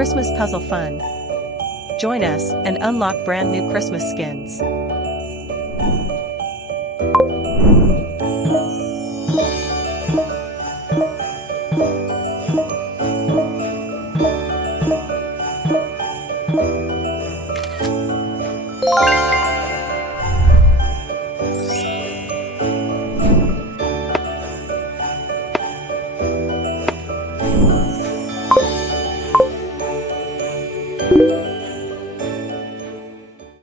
Christmas puzzle fun. Join us and unlock brand new Christmas skins.